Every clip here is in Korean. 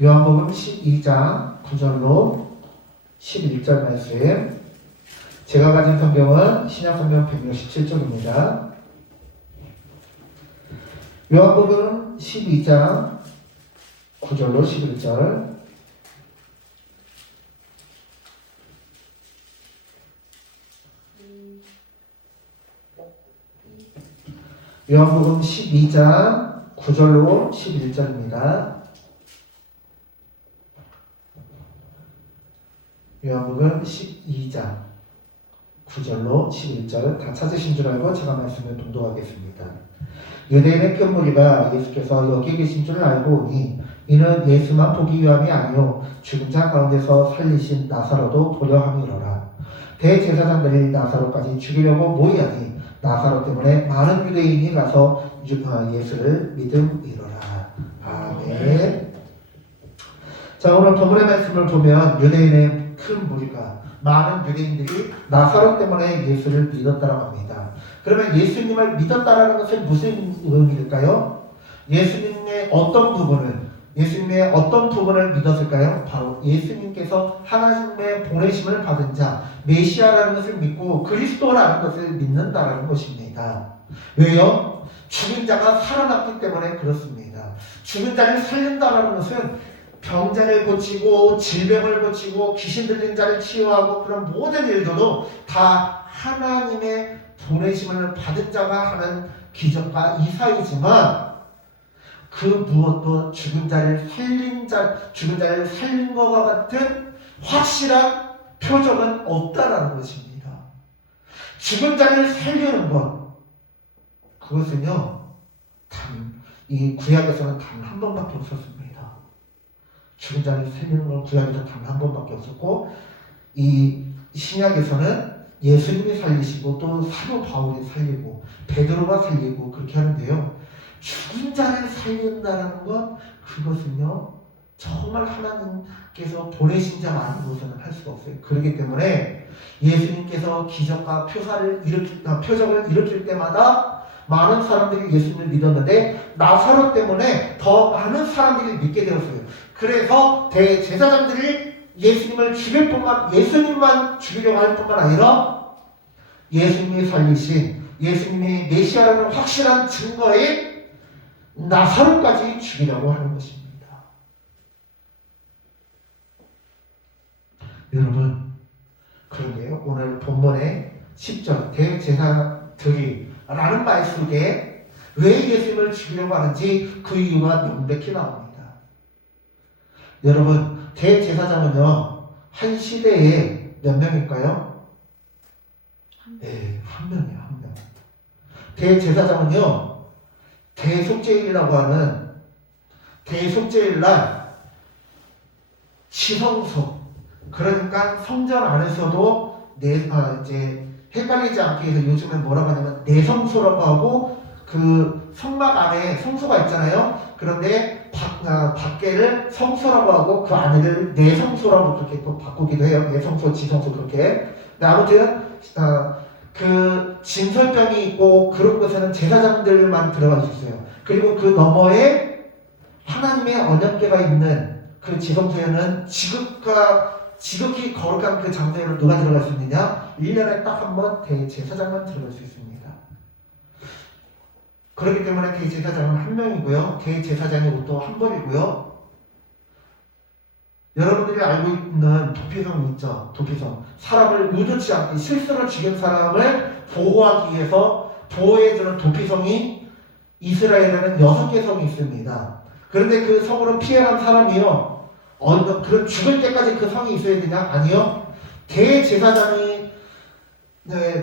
요한복음 12장 9절로 11절 말씀. 제가 가진 성경은 신약성경 167쪽입니다. 요한복음 12장 9절로 11절. 요한복음 12장 9절로 11절입니다. 요한복음 12장 9절로 11절 다 찾으신 줄 알고 제가 말씀을 봉독하겠습니다. 유대인의 큰 무리가 예수께서 여기 계신 줄 알고 오니 이는 예수만 보기 위함이 아니요 죽은 자 가운데서 살리신 나사로도 보려 함이로라. 대제사장들이 나사로까지 죽이려고 모이하니 나사로 때문에 많은 유대인이 가서 예수를 믿음이로라. 아멘. 자, 오늘 본문의 말씀을 보면 유대인의 큰 무리가 많은 유대인들이 나사로 때문에 예수를 믿었다라고 합니다. 그러면 예수님을 믿었다라는 것은 무슨 의미일까요? 예수님의 어떤 부분을 믿었을까요? 바로 예수님께서 하나님의 보내심을 받은 자, 메시아라는 것을 믿고 그리스도라는 것을 믿는다라는 것입니다. 왜요? 죽은 자가 살아났기 때문에 그렇습니다. 죽은 자를 살린다라는 것은 병자를 고치고 질병을 고치고 귀신 들린 자를 치유하고 그런 모든 일들도 다 하나님의 보내심을 받은 자가 하는 기적과 이사이지만 그 무엇도 죽은 자를 살린 것과 같은 확실한 표적은 없다라는 것입니다. 죽은 자를 살리는 것, 그것은요, 이 구약에서는 단 한 번밖에 없었습니다. 죽은 자를 살리는 건 구약에서 단 한 번밖에 없었고, 이 신약에서는 예수님이 살리시고 또 사도 바울이 살리고 베드로가 살리고 그렇게 하는데요. 죽은 자를 살린다는 것, 그것은요 정말 하나님께서 보내신 자가 아니고서는 할 수가 없어요. 그렇기 때문에 예수님께서 기적과 표적을 일으킬 때마다 많은 사람들이 예수님을 믿었는데 나사로 때문에 더 많은 사람들이 믿게 되었어요. 그래서 대제사장들이 예수님만 죽이려고 할 뿐만 아니라 예수님이 살리신 예수님이 메시아라는 확실한 증거에 나사로까지 죽이려고 하는 것입니다. 여러분, 그런데요, 오늘 본문의 10절 대제사들이 라는 말 속에 왜 예수님을 죽이려고 하는지 그 이유가 명백히 나옵니다. 여러분, 대제사장은요 한 시대에 몇 명일까요? 네, 한 명이에요. 한 명. 대제사장은요 대속죄일이라고 하는 대속죄일날 지성소, 그러니까 성전 안에서도 이제 헷갈리지 않게 해서 요즘에 뭐라고 하냐면 내성소라고 하고 그 성막 안에 성소가 있잖아요. 그런데 밖에를 성소라고 하고 그 안에를 내성소라고 그렇게 또 바꾸기도 해요. 내성소, 지성소 그렇게. 근데 아무튼 그 진설병이 있고 그런 곳에는 제사장들만 들어갈 수 있어요. 그리고 그 너머에 하나님의 언약궤가 있는 그 지성소에는 지극히 거룩한 그 장소에는 누가 들어갈 수 있느냐? 1년에 딱 한 번 대제사장만 들어갈 수 있습니다. 그렇기 때문에 대제사장은 한 명이고요. 대제사장이 또 한 번이고요. 여러분들이 알고 있는 도피성 있죠? 도피성. 사람을 의도치 않게 실수로 죽인 사람을 보호하기 위해서 보호해주는 도피성이 이스라엘에는 6개 성이 있습니다. 그런데 그 성으로 피해간 사람이요. 그런 죽을 때까지 그 성이 있어야 되냐? 아니요. 대제사장이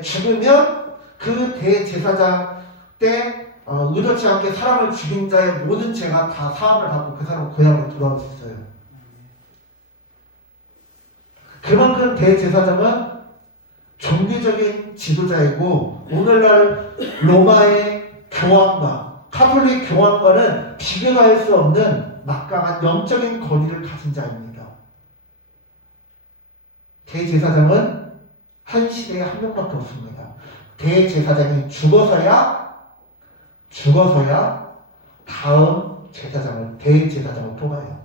죽으면 그 대제사장 때 의도치 않게 사람을 죽인 자의 모든 죄가 다 사함을 받고 그 사람은 고향으로 돌아올 수 있어요. 그만큼 대제사장은 종교적인 지도자이고 오늘날 로마의 교황과 카톨릭 교황과는 비교도 할 수 없는 막강한 영적인 권위를 가진 자입니다. 대제사장은 한 시대에 한 명밖에 없습니다. 대제사장이 죽어서야 다음 대제사장을 뽑아요.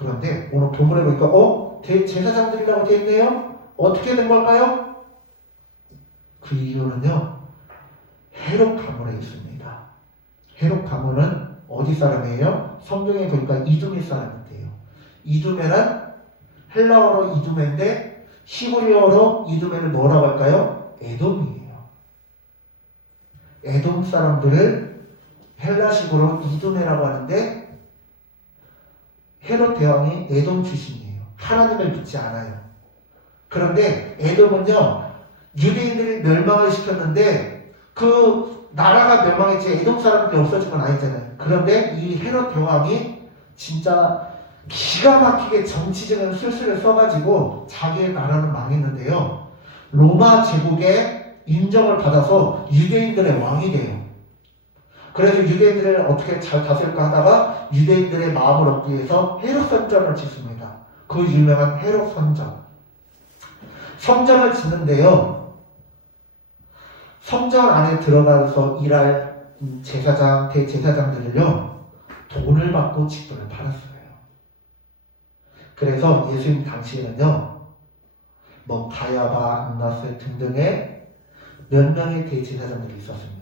그런데 오늘 본문에 보니까 대제사장들이라고 되어 있네요. 어떻게 된 걸까요? 그 이유는요, 헤롯 가문에 있습니다. 헤롯 가문은 어디 사람이에요? 성경에 보니까 이두메 사람인데요. 이두메는 헬라어로 이두메인데 히브리어로 이두메를 뭐라고 할까요? 에돔이에요. 에돔 사람들을 헬라식으로 이두메라고 하는데 헤롯 대왕이 에돔 출신이에요. 하나님을 믿지 않아요. 그런데 에돔은요, 유대인들이 멸망을 시켰는데 그 나라가 멸망했지 에돔 사람들이 없어진 건 아니잖아요. 그런데 이 헤롯 대왕이 진짜 기가 막히게 정치적인 술수를 써가지고 자기의 나라는 망했는데요, 로마 제국의 인정을 받아서 유대인들의 왕이 돼요. 그래서 유대인들을 어떻게 잘 다스릴까 하다가 유대인들의 마음을 얻기 위해서 헤롯 선전을 짓습니다. 그 유명한 헤롯 선전. 성전을 짓는데요, 성전 안에 들어가서 일할 제사장, 대제사장들을요, 돈을 받고 직분을 받았어요. 그래서 예수님 당시에는요, 뭐 가야바, 안나스 등등의 몇 명의 대제사장들이 있었습니다.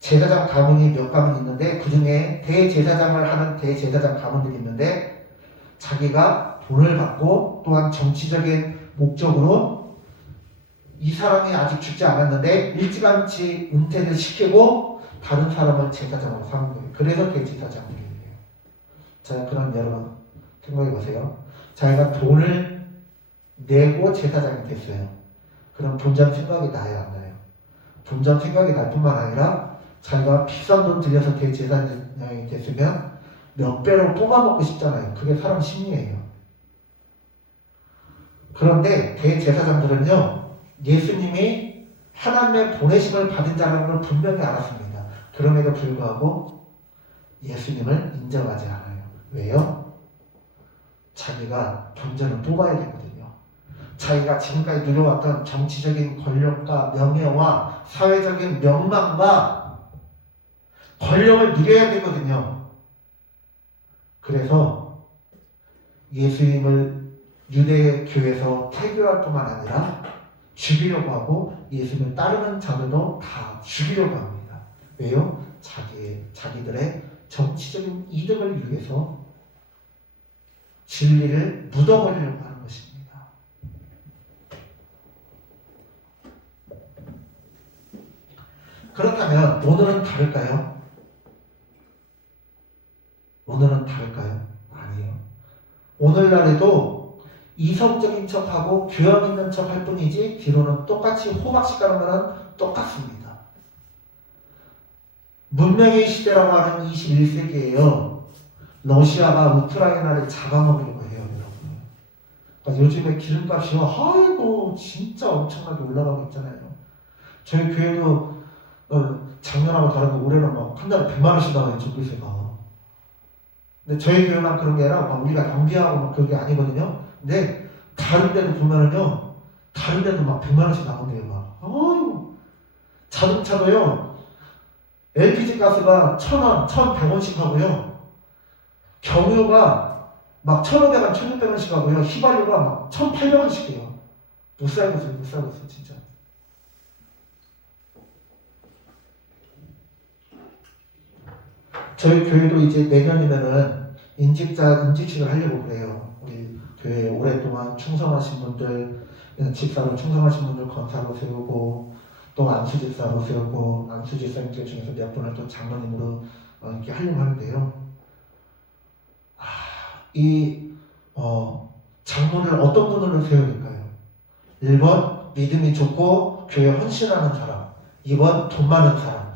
제사장 가문이 몇 가문 있는데 그 중에 대제사장을 하는 대제사장 가문들이 있는데 자기가 돈을 받고 또한 정치적인 목적으로 이 사람이 아직 죽지 않았는데 일찌감치 은퇴를 시키고 다른 사람을 제사장으로 삼은 거예요. 그래서 대제사장들이에요. 자, 그럼 여러분 생각해 보세요. 자기가 돈을 내고 제사장이 됐어요. 그럼 본전 생각이 나요, 안 나요? 본전 생각이 날 뿐만 아니라 자기가 비싼 돈 들여서 대제사장이 됐으면 몇 배로 뽑아먹고 싶잖아요. 그게 사람 심리예요. 그런데 대제사장들은요, 예수님이 하나님의 보내심을 받은 자라는 걸 분명히 알았습니다. 그럼에도 불구하고 예수님을 인정하지 않아요. 왜요? 자기가 본전을 뽑아야 되거든요. 자기가 지금까지 누려왔던 정치적인 권력과 명예와 사회적인 명망과 권력을 누려야 되거든요. 그래서 예수님을 유대 교회에서 퇴교할 뿐만 아니라 죽이려고 하고 예수님을 따르는 자들도 다 죽이려고 합니다. 왜요? 자기들의 정치적인 이득을 위해서 진리를 묻어버리려고 하는 것입니다. 그렇다면 오늘은 다를까요? 오늘은 다를까요? 아니에요. 오늘날에도 이성적인 척하고 교양 있는 척 할 뿐이지 뒤로는 똑같이 호박씨 가는 거는 똑같습니다. 문명의 시대라고 하는 21세기에요. 러시아가 우크라이나를 잡아먹으려고 해요, 여러분. 그러니까 요즘에 기름값이요, 아이고 진짜 엄청나게 올라가고 있잖아요. 저희 교회도 작년하고 다르게 올해는 막 한 달에 100만 원씩 나와요, 전기세가. 근데 저희 교회만 그런 게 아니라 막 우리가 경비하고 막 그런 게 아니거든요. 근데 다른 데도 보면은요, 다른 데도 막 100만 원씩 나온대요, 막. 아유, 자동차도요, LPG 가스가 1,000원, 1,100원씩 하고요. 경유가 막 1,500원, 1,600원씩 하고요. 휘발유가 막 1,800원씩 해요. 못 살고 있어요, 못 살고 있어요, 진짜. 저희 교회도 이제 내년이면은 인직식을 하려고 그래요. 우리 교회에 오랫동안 충성하신 분들, 집사로 충성하신 분들 권사로 세우고, 또 안수집사로 세우고, 안수집사님들 중에서 몇 분을 또 장로님으로 이렇게 하려고 하는데요. 장로를 어떤 분으로 세워야 될까요? 1번, 믿음이 좋고 교회 헌신하는 사람. 2번, 돈 많은 사람.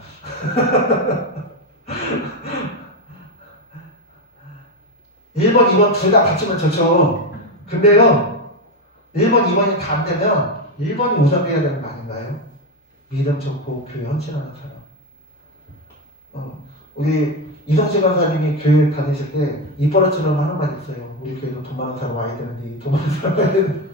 1번, 2번 둘 다 갖추면 좋죠. 근데요, 1번, 2번이 다 안 되면 1번이 우선돼야 되는 거 아닌가요? 믿음 좋고 교회 헌신하는 사람. 우리 이성실 강사님이 교회 다니실 때 입버릇처럼 하는 말이 있어요. 우리 교회도 돈 많은 사람 와야 되는데, 돈 많은 사람 와야 되는데.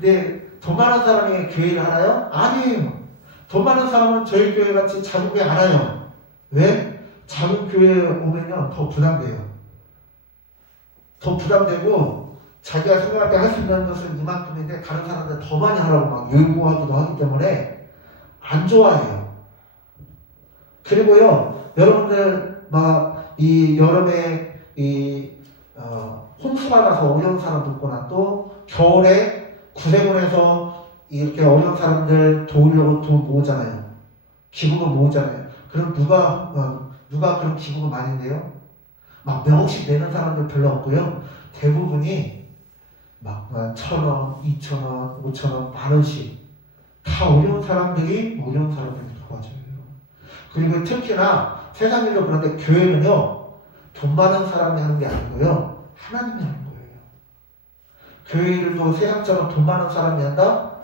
근데 돈 많은 사람이 교회를 하나요? 아니에요. 돈 많은 사람은 저희 교회 같이 작은 교회 안 와요. 왜? 작은 교회에 오면요 더 부담돼요. 더 부담되고 자기가 생각할 때 할 수 있는 것은 이만큼인데 다른 사람들 더 많이 하라고 막 요구하기도 하기 때문에 안 좋아해요. 그리고요, 여러분들 막 이 여름에 홍수가 나서 어려운 사람 돕거나 또 겨울에 구세군에서 이렇게 어려운 사람들 도우려고 돈 모으잖아요. 기부금 모으잖아요. 그럼 누가 그런 기부금 많이 내요? 막 몇억씩 내는 사람들 별로 없고요. 대부분이 막 1,000원, 2,000원, 5,000원, 10,000원씩 다 어려운 사람들이 도와줘요. 그리고 특히나 세상 일로 그런데 교회는요, 돈 많은 사람이 하는 게 아니고요, 하나님이 하는 거예요. 교회를 또 세상처럼 돈 많은 사람이 한다?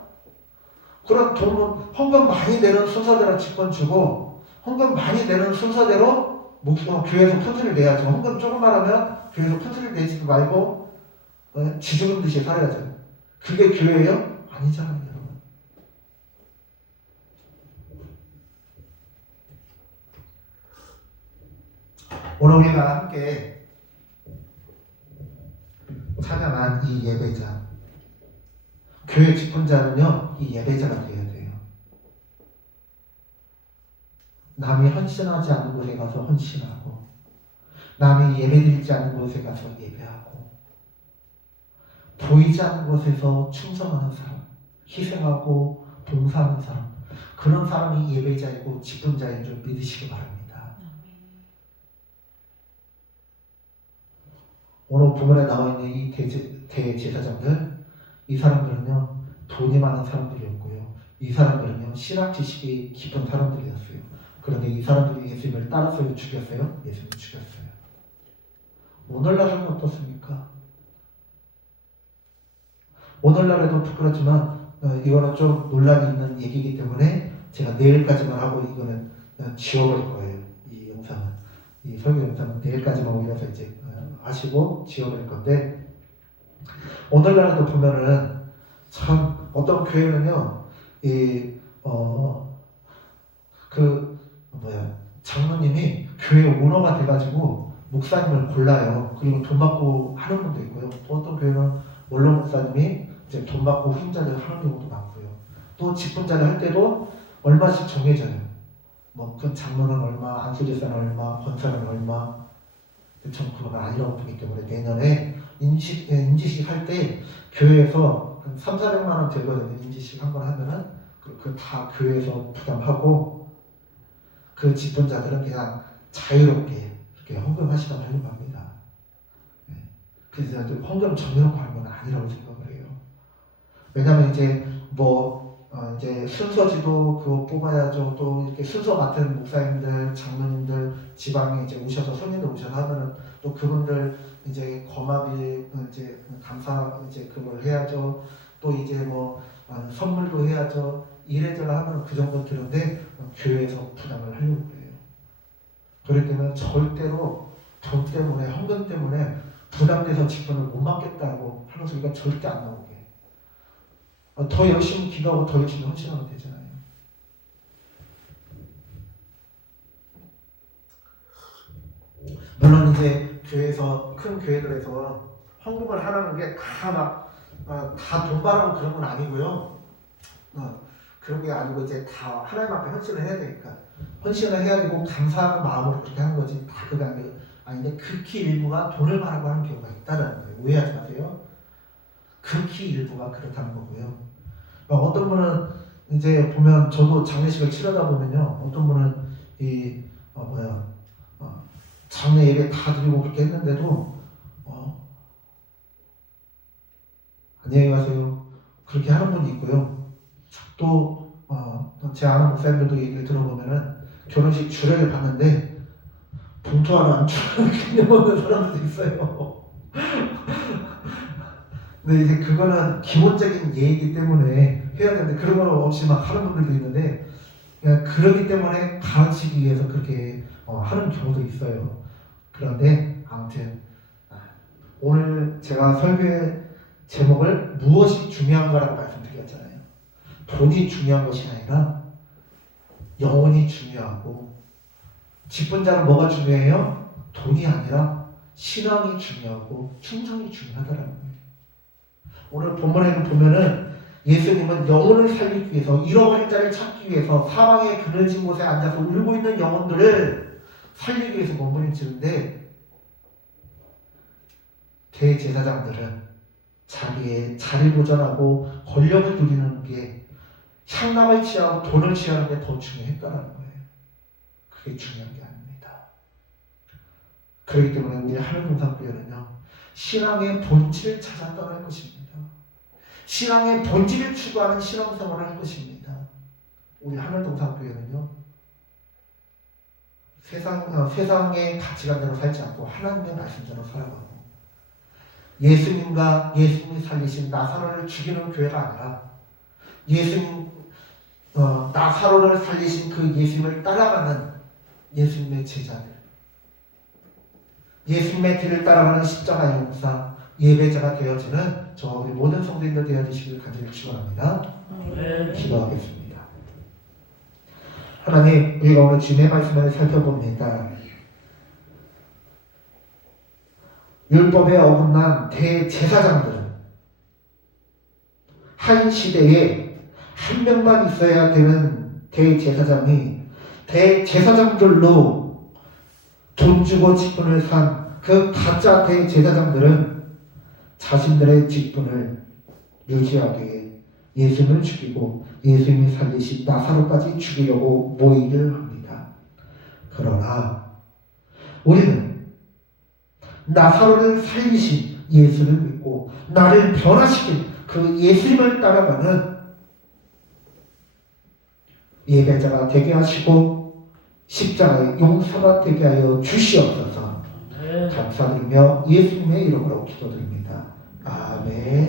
그런 돈, 헌금 많이 내는 순서대로 직권 주고, 헌금 많이 내는 순서대로 교회에서 큰 소리를 내야죠. 헌금 조금만 하면 교회에서 큰 소리를 내지도 말고, 지죽은 듯이 살아야죠. 그게 교회예요? 아니잖아요, 여러분. 오늘 우리가 함께 찬양한 이 예배자, 교회 직분자는요, 이 예배자가 되어야 돼요. 남이 헌신하지 않는 곳에 가서 헌신하고, 남이 예배드리지 않는 곳에 가서 예배하고, 보이지 않는 곳에서 충성하는 사람, 희생하고 봉사하는 사람, 그런 사람이 예배자이고 직분자인 줄 믿으시기 바랍니다. 오늘 본문에 나와 있는 이 대제사장들, 이 사람들은요, 돈이 많은 사람들이었고요. 이 사람들은요, 신학 지식이 깊은 사람들이었어요. 그런데 이 사람들이 예수님을 따랐어요? 죽였어요? 예수님을 죽였어요. 오늘날은 어떻습니까? 오늘날에도 부끄럽지만 이거는 좀 논란이 있는 얘기이기 때문에 제가 내일까지만 하고 이거는 지워버릴 거예요. 이 영상은. 이 설교 영상은 내일까지만 올려서 이제 하시고 지워버릴 건데, 오늘날에도 보면은 참 어떤 교회는요, 장로님이 교회 오너가 돼가지고 목사님을 골라요. 그리고 돈 받고 하는 분도 있고요. 또 어떤 교회는 원로 목사님이 이제 돈 받고 후임자를 하는 경우도 많고요. 또 직분자를 할 때도 얼마씩 정해져요. 뭐 그 장로는 얼마, 안수제사는 얼마, 권사는 얼마. 전 그건 아니라고 보기 때문에 내년에 임지식 할 때 교회에서 한 3,400만 원 들거든요. 임지식 한 번 하면은 그 다 교회에서 부담하고, 그 직분자들은 그냥 자유롭게 이렇게 헌금하시라고 하려고 합니다. 그래서 헌금 정해놓고 하는 건 아니라고 생각을 해요. 왜냐면 이제 이제 순서지도 그거 뽑아야죠. 또 이렇게 순서 맡은 목사님들, 장로님들 지방에 이제 오셔서 손님들 오셔서 하면은 또 그분들 이제 거마비 이제 감사 이제 그걸 해야죠. 또 이제 선물도 해야죠. 이래저래 하면 그 정도 드는데 교회에서 부담을 하려고 그래요. 그렇기 때문에 절대로 돈 때문에, 헌금 때문에 부담돼서 직분을 못 맡겠다고 하는 소리가 절대 안 나오게. 더 열심히 기도하고 더 열심히 헌신하면 되잖아요. 물론 이제 교회에서, 큰 교회들에서 헌금을 하라는 게 다 돈 바라고 그런 건 아니고요. 그런 게 아니고 이제 다 하나님 앞에 헌신을 해야 되니까 헌신을 해야 되고 감사하는 마음으로 그렇게 하는 거지, 다 그게 아닌데 극히 일부가 돈을 바라고 하는 경우가 있다는 거예요. 오해하지 마세요. 극히 일부가 그렇다는 거고요. 어떤 분은 이제 보면, 저도 장례식을 치르다 보면요, 어떤 분은 장례 예배 다 드리고 그렇게 했는데도 안녕히 가세요 그렇게 하는 분이 있고요. 또 제 아는 목사님들도 얘기를 들어보면은 결혼식 주례를 봤는데 봉투 하나 안 주고 그냥 먹는 사람들도 있어요. 근데 이제 그거는 기본적인 예의이기 때문에 해야 되는데, 그런 거 없이 막 하는 분들도 있는데, 그냥 그러기 때문에 가르치기 위해서 그렇게 하는 경우도 있어요. 그런데 아무튼 오늘 제가 설교의 제목을 무엇이 중요한가라고 말씀드렸잖아요. 돈이 중요한 것이 아니라 영혼이 중요하고, 직분자는 뭐가 중요해요? 돈이 아니라 신앙이 중요하고 충성이 중요하다라는 거예요. 오늘 본문에는 보면은 예수님은 영혼을 살리기 위해서 잃어버린 자를 찾기 위해서 사망의 그늘진 곳에 앉아서 울고 있는 영혼들을 살리기 위해서 몸부림치는데 대제사장들은 자기의 자리 보전하고 권력을 누리는 게 향락을 취하고 돈을 취하는 게 더 중요했다라는 거예요. 그게 중요한 게 아닙니다. 그렇기 때문에 우리 하늘동산교회는요 신앙의 본질을 찾아 떠날 것입니다. 신앙의 본질을 추구하는 신앙생활을 할 것입니다. 우리 하늘동산교회는요 세상의 가치관대로 살지 않고 하나님의 말씀대로 살아가고 예수님과 예수님이 살리신 나사로를 죽이는 교회가 아니라 나사로를 살리신 그 예수님을 따라가는 예수님의 제자들, 예수님의 뒤를 따라가는 십자가 용사 예배자가 되어지는 저와 우리 모든 성도님들 되어주시기를 간절히 축원합니다. 기도하겠습니다. 하나님, 우리가 오늘 주님의 말씀을 살펴봅니다. 율법에 어긋난 대제사장들은 한 시대에 한 명만 있어야 되는 대제사장이 대제사장들로 돈 주고 직분을 산 그 가짜 대제사장들은 자신들의 직분을 유지하기 위해 예수님을 죽이고 예수님이 살리신 나사로까지 죽이려고 모의를 합니다. 그러나 우리는 나사로를 살리신 예수를 믿고 나를 변화시킨 그 예수님을 따라가는 예배자가 되게 하시고 십자가의 용서가 되게 하여 주시옵소서. 감사드리며 예수님의 이름으로 기도드립니다. 아멘.